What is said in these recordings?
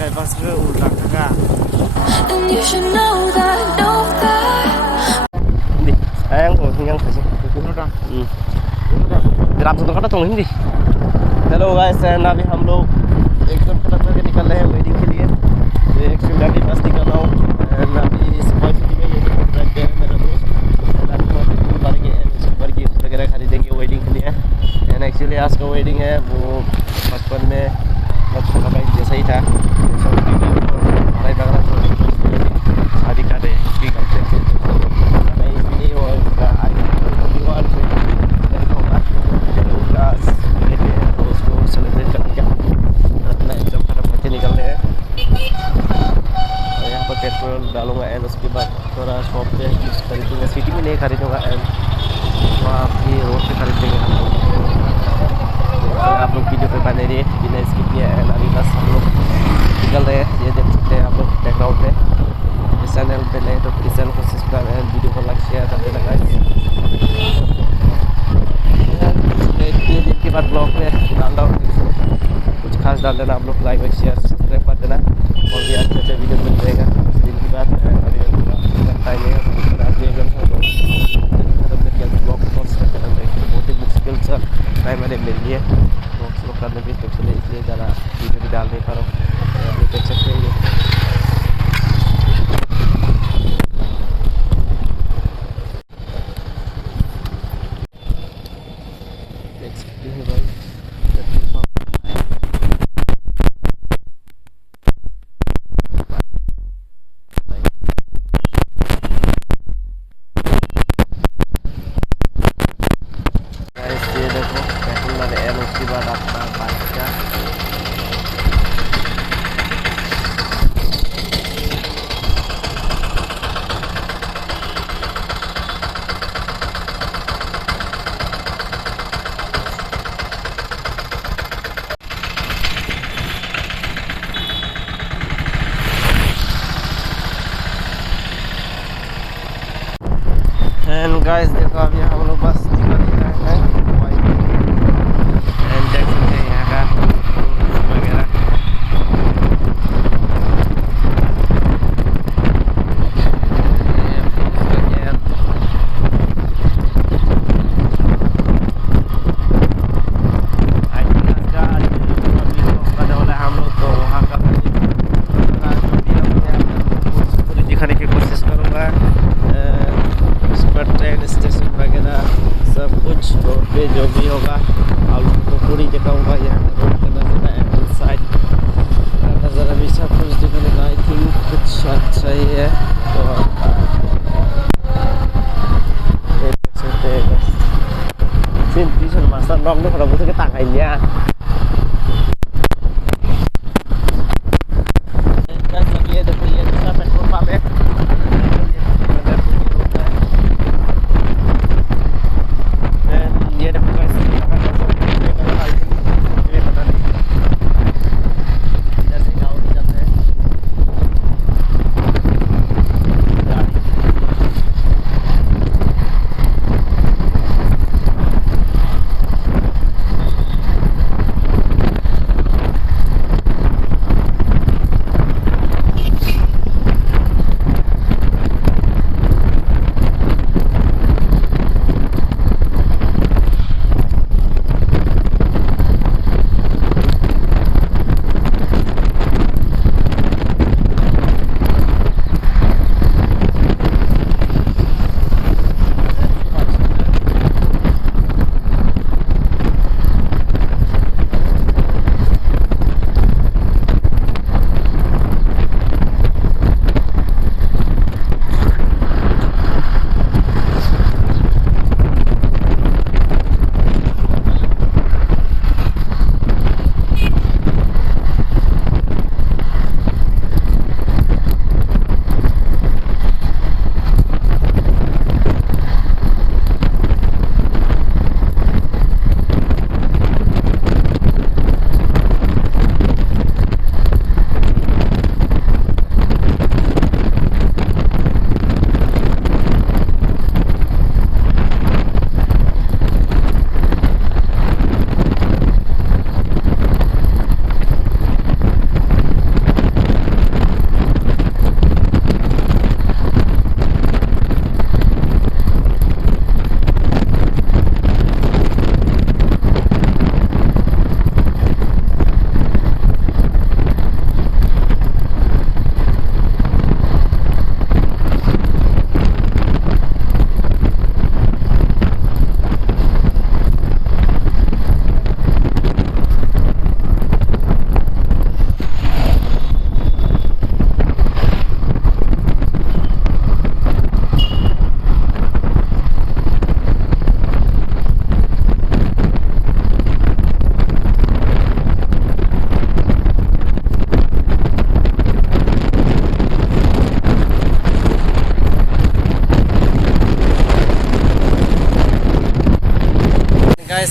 kay basre ulang tanga. And you should know that. Hindi, ayang ko tingnan kasi. ग्राम से तो खड़ा तो Hindi. Hello guys, अभी हम लोग एकदम खत्म करके निकल रहे हैं वेडिंग के लिए। तो एक्चुअली अभी बस निकल रहा हूँ। अभी स्पॉट सिटी में ये ट्रक गए मेरा दोस्त। भर के सुपर गिफ्ट वगैरह खरीदेंगे वेडिंग के लिए। एंड एक्चुअली आज का वेडिंग है वो बचपन में बचपन का जैसा ही था। शादी कर रहे सेलिब्रेट करेंगे अपना एग्जाम खत्म करके निकल रहे हैं। और यहाँ पर पेट्रोल डालूंगा एंड उसके बाद थोड़ा शॉप पे यूज़ खरीदूँगा। सिटी में नहीं खरीदूँगा एंड वहाँ भी रोड पे खरीदेंगे हम लोग। तो आप लोग वीडियो पे बने रहिए बिना स्किप किए। एंड अभी बस हम लोग निकल रहे हैं। ये देख सकते हैं आप लोग बैकग्राउंड पे। इस चैनल पे नहीं तो इस चैनल को सब्सक्राइब एंड वीडियो को लाइक शेयर कर देना गाइस। दिन के बाद ब्लॉग में डाल रहा हूँ कुछ खास डाल देना आप लोग। लाइक शेयर सब्सक्राइब कर देना और भी अच्छे अच्छे वीडियो मिल जाएगा। दिन की बात बहुत ही मुश्किल सा टाइम मैंने मिल लिए ब्लॉग शुरू करने की, तो चलिए इसलिए ज़रा वीडियो भी डाल नहीं पा रहा हूँ। देख सकते हैं एंड गाइस देखो अभी हम लोग बस निकल रहे हैं एंड देख सकते हैं यहाँ का वगैरह। हम लोग तो वहाँ का दिखाने की कोशिश करूँगा। ट्रेन स्टेशन वगैरह सब कुछ रोड पे जो भी होगा आप लोगों को पूरी दिखाऊंगा। यहाँ रोड का नज़ारा एंड साइड नज़ारा भी सब कुछ दिखाने। आई थिंक कुछ अच्छा ही है तो देख सकते हैं। सिन पीछे मास्टर नॉक ने खड़ा बुझे के तांगाइnya ये देखो ये दूसरा पेट्रोल पंप है।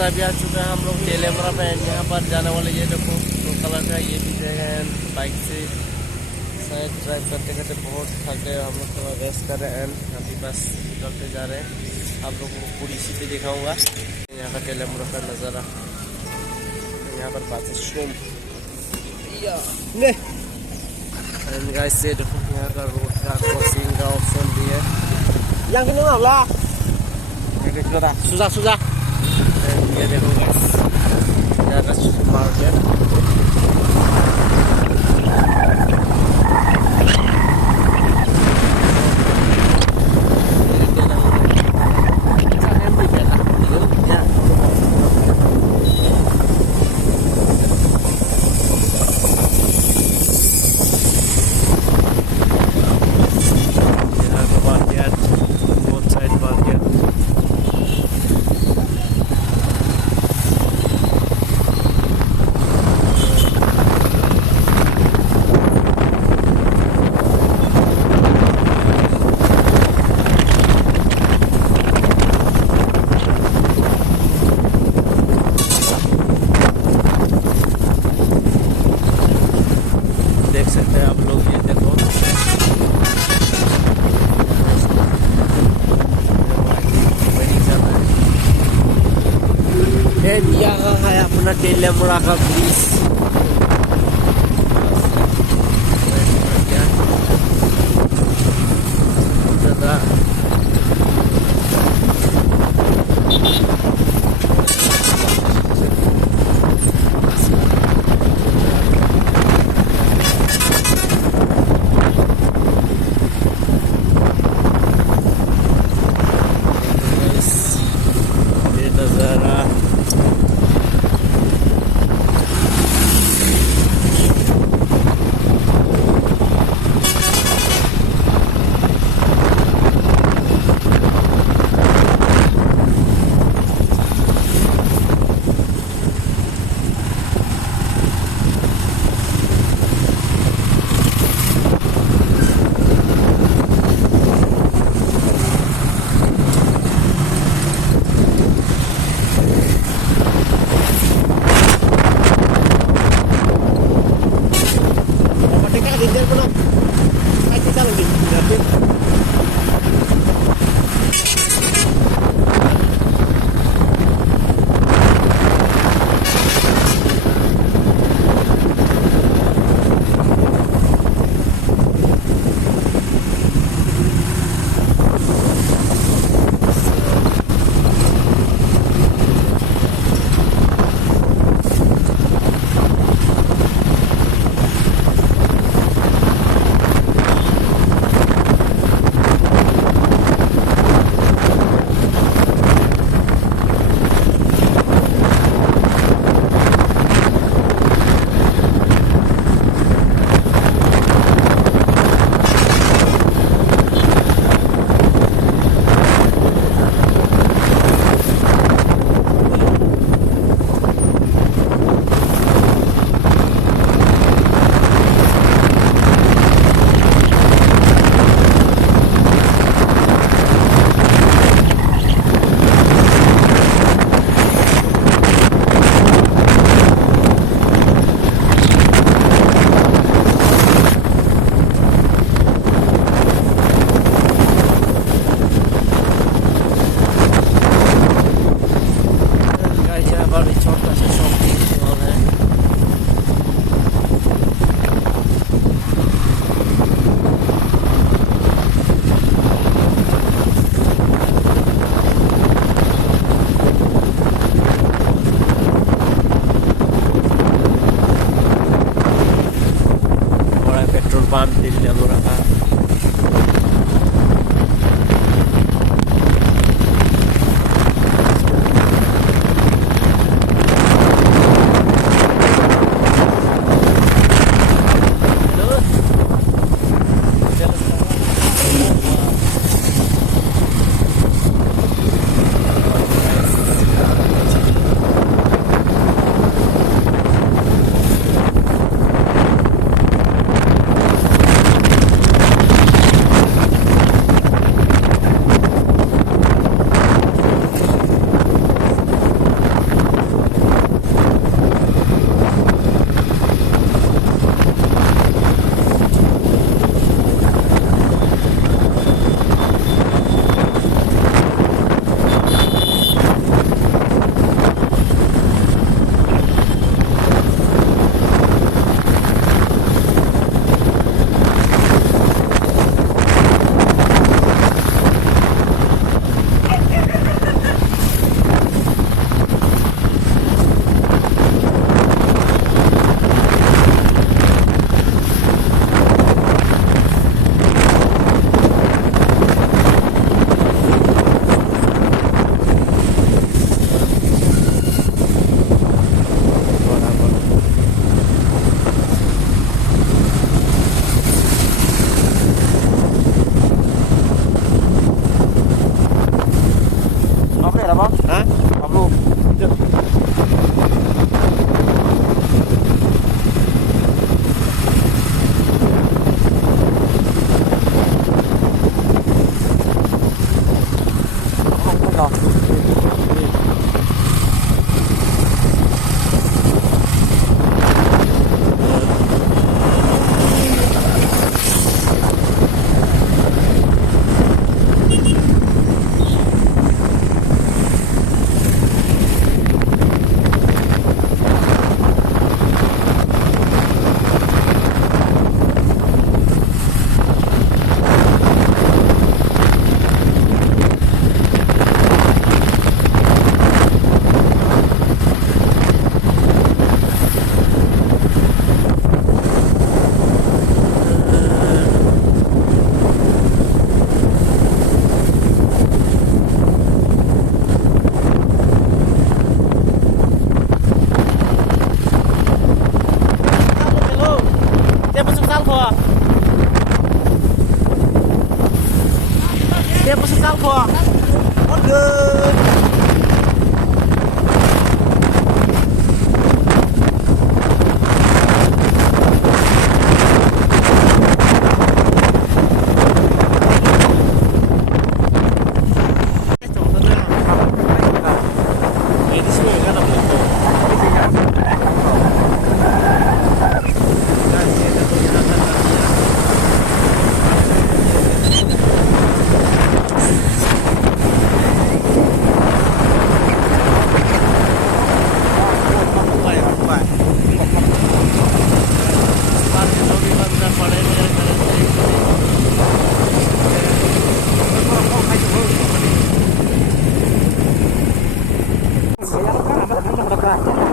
अभी आ चुका है हम लोग टेलेमरा पे। यहाँ पर जाने वाले ये देखो दो कलर का ये भी जगह है। बाइक से शायद ड्राइव करते करते बहुत थक गए हम लोग, थोड़ा रेस्ट कर रहे हैं। अभी बस निकलते जा रहे हैं। आप लोगों को पूरी सिटी दिखाऊंगा। यहाँ का टेलेमरा का नज़ारा, यहाँ पर बात श्रूम गाइस से देखो यहाँ का रोड का क्रॉसिंग का ऑप्शन भी है। yang kenal lah susah ये देखो गाइस यहाँ का मार्केट। देख सकते हैं आप लोग, ये देखो यहाँ है अपना टेलेमरा का ब्रिज। पाम दिल्ली रहा। dia masuk kalbo. Order.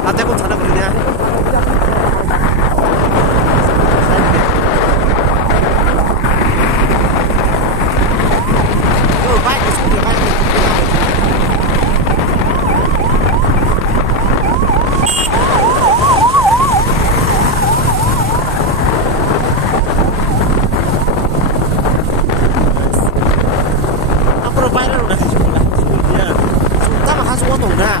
Ate pun sana berinya. Oh, baik, sudah baik. Aku udah bayar udah sekolah. Ya. Sudah makan semua tuh udah.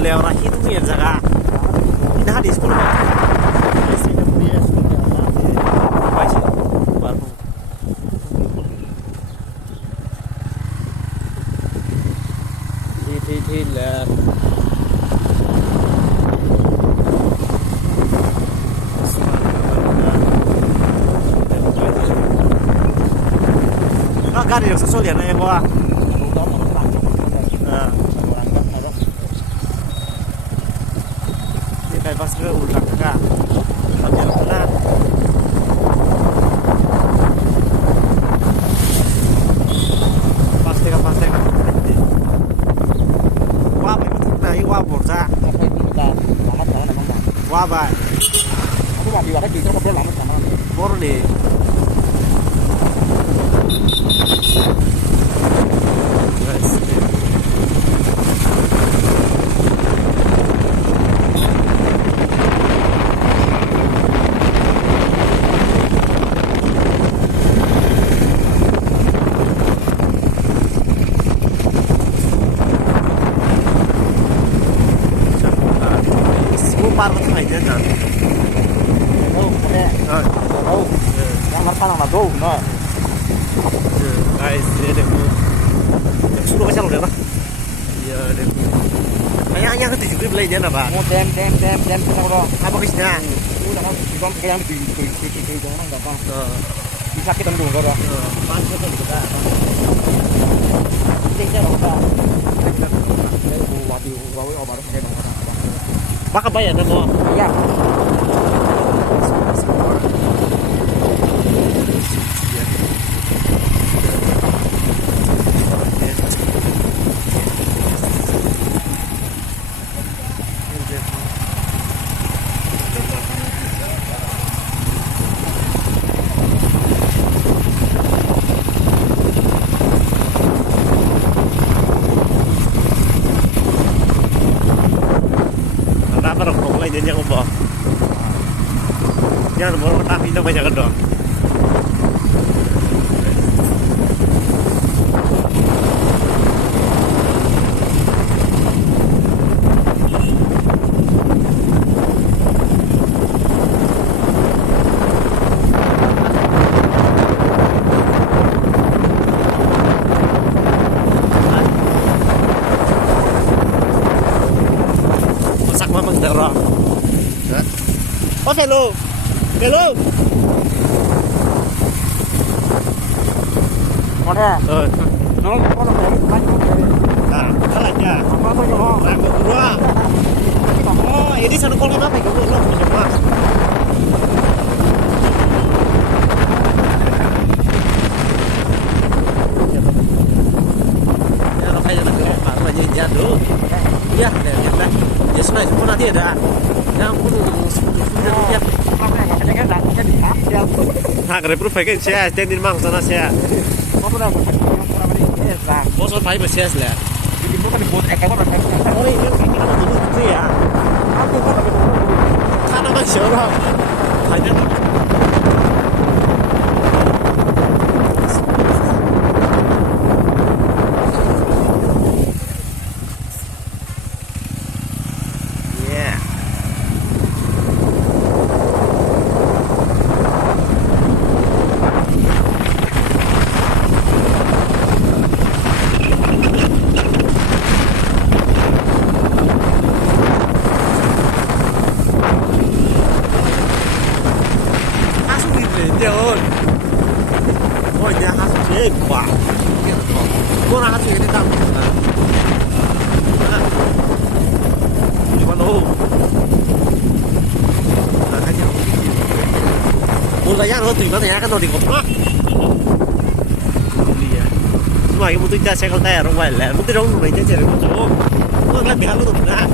Leo rahi itu ya jaga. Ini hadis pun. Biasanya punya sudah baca baru. Thì là nó cá được số liền này qua. Kayak pas ke ulang ka. Bagian ulang. Pasti kan. Wah, betul nah, ini wah borsa. Wah, bay. Aku mau bilang di sana belum lama sama. Bor nih. Par cái này chứ nhỉ? Đâu, nè. Rồi. Đâu. Yang marpa là đâu, nó. Guys, ini deh. Sudah macam udah lah. Iya deh. Kayaknya ke 7 grip lainnya apa? Mau dem kita udah. Apa kisnya? Udah kan di bawah kayak yang di jangan enggak apa. Bisa kita dulu enggak? Pas kita juga. Tinggal udah. Waduh, baru pakai dong. Baka bayar na mo? Iya. Yan ko po. Yan, mura matapi na ba niya ka doon? Masak mamang darah. Oh, hello. Hello. Mana? Nó có nó phải bánh. À, đó là nhà. Có nó. Làm được rồi. Oh, ini sana kalau apa? Kamu belum punya. ya tuh ya deh ya sudah cuma nanti ada yang perlu ya hak repro pakai saya tendin mang sana saya bos orang pakai masih lah oh ini kan dulu ya karena masih orang hanya quả cô nào chuyện đấy tao đi qua đâu một thời gian nó tùy vào thời gian cái nào thì có quá ngoài cái một tôi xe con tay ở ngoài là một cái rong này chơi một chỗ nó lại bị hắn nó tụt ra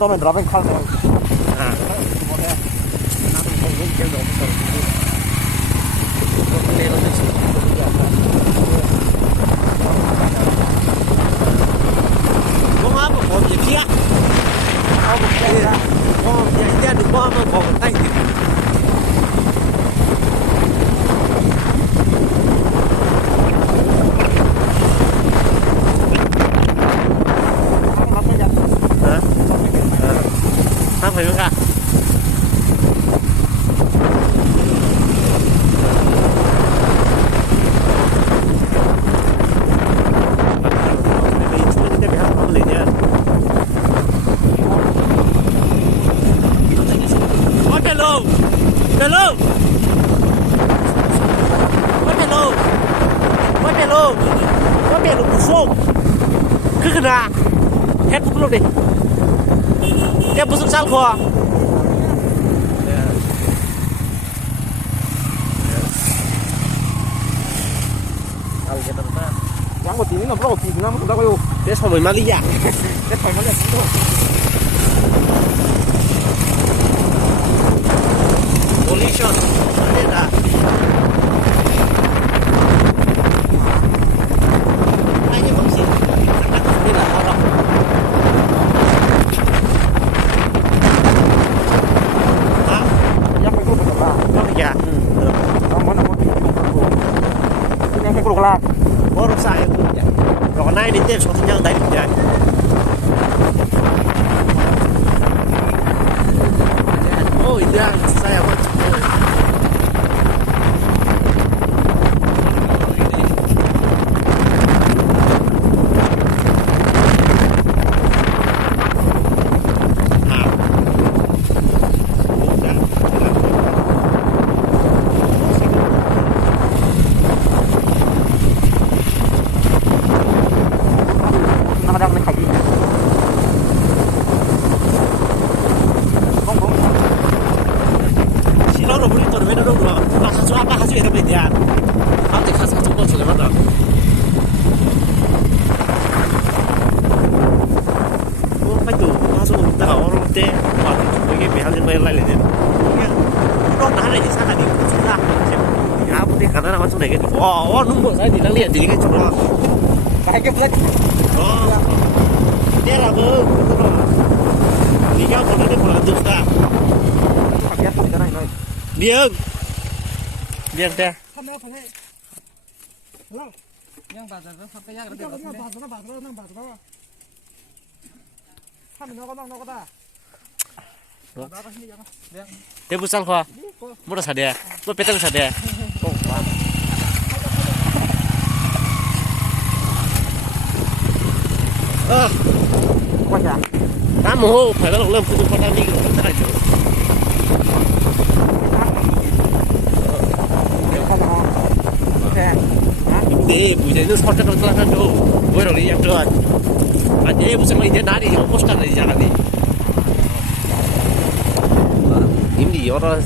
tao mình dropping khăn rồi có một con gì kia có một cái gì đó có cái đừng có mà còn tay phải không ạ? Hello, hello, hello, hello, hello, 무서워. 그거나 해보도록 돼. Dia busuk salko. Yang một tí nữa nó thì nó cũng đâu có. Thế sao mới Malia? Thế phải Malia thôi. Pollution. Đây là. Anh em không gì. Đây là sao đâu. Ya, cái lục lạc, có lục sai không nhỉ? Rồi nay đến đêm số thiên nhân đấy được chưa? Ôi, ra sai không? Wow, nunggu saya tidak lihat jadi kan cuma pakai flash. Oh, dia lah bu, dia kalau dia pulang tuh tak. Dia teh. Yang bazar tu sampai yang ada. Dia busal kau, mudah saja. Lu petang saja. mồ phải có lông cũng còn đang đi cũng rất là nhiều đi buổi tối nó sót cái đó là đâu với rồi đi ăn trưa anh ấy buổi sáng đi đến đá đi không có start đi ra đi im đi rồi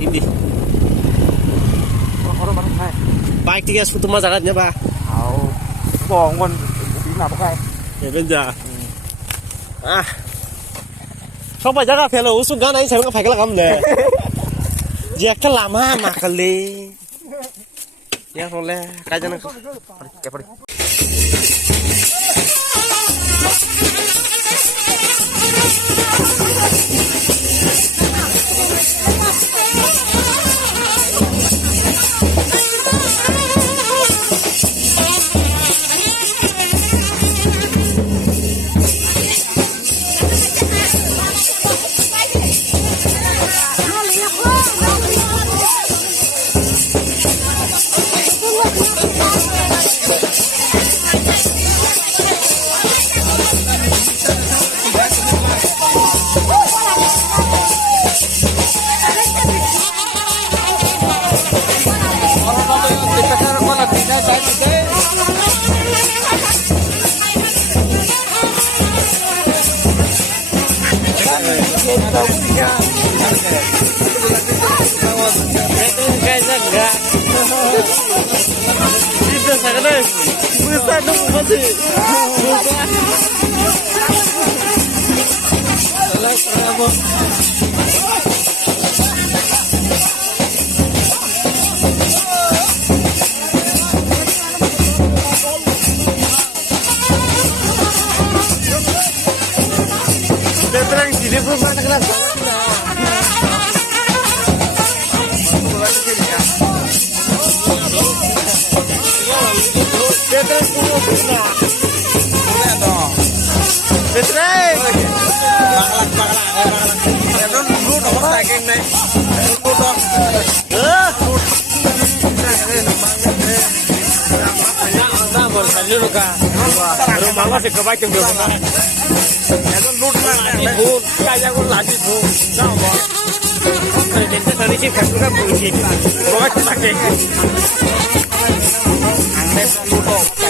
im đi bike tiga suatu masalahnya pak bò con tí nào bác ai để bây giờ không phải chắc là phải là uống gan này xem có phải cái là không nè giờ cái làm ha mà cái li ya rồi le cái cho nó cái phải Itu sangat besar dong masih. Terang sini pun mana kelas. Rumah masih kebaik dia. Jangan lupa lagi pun, kayak aku lagi pun, sama. Jadi tadi sih kan sudah bunyi, bawa kita ke. Anda lupa.